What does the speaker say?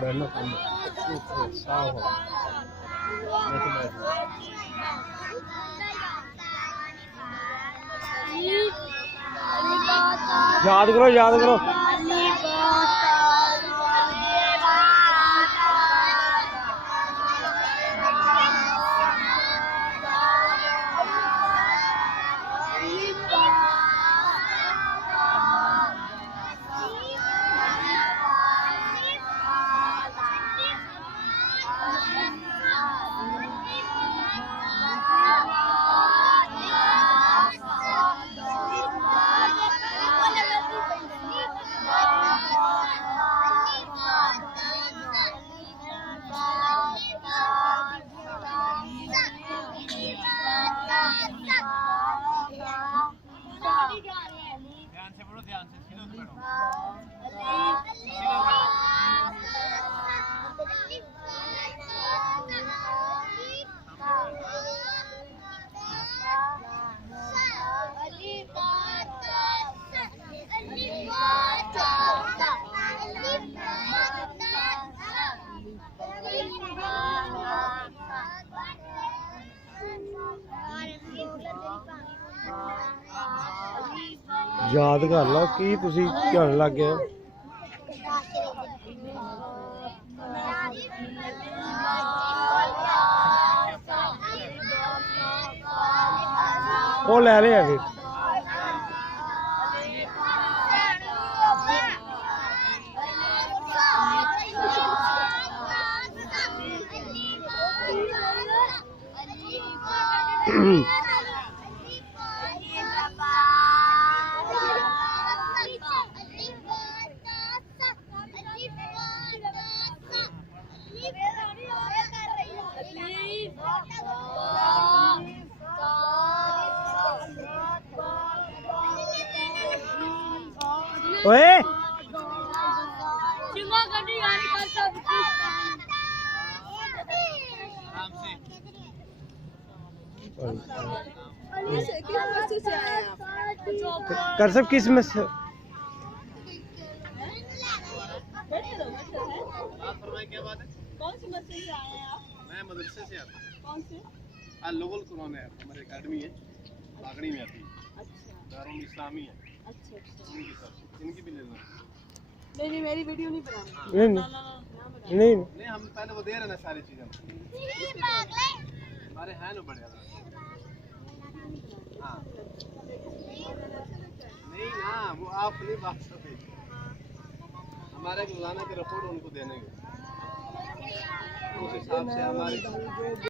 बैठना साफ हो याद करो याद करो। ध्यान से सीधे बैठो। याद कर लो कि तुसी ध्यान लग गए। वो ले रहे हैं फिर ओए कर सब किस में से क्या बात है? कौन सी मस्जिद से आए हैं आप? मैं मदरसे से आता हूँ। कौन से? लोगल कुरान है, हमारी अकेडमी है, बागड़ी में आती है। अच्छा दारुल इस्लामी है। अच्छा अच्छा। उनकी तरफ से इनकी भी ले लो। नहीं नहीं मेरी वीडियो नहीं बनानी। नहीं नहीं नहीं हम पहले वो दे रहे ना सारी चीजें हमारे हैं ना बढ़िया। हाँ नहीं ना वो आप नहीं बात सकते, हमारे रोजाना के रिपोर्ट उनको देने के उस हिसाब से हमारी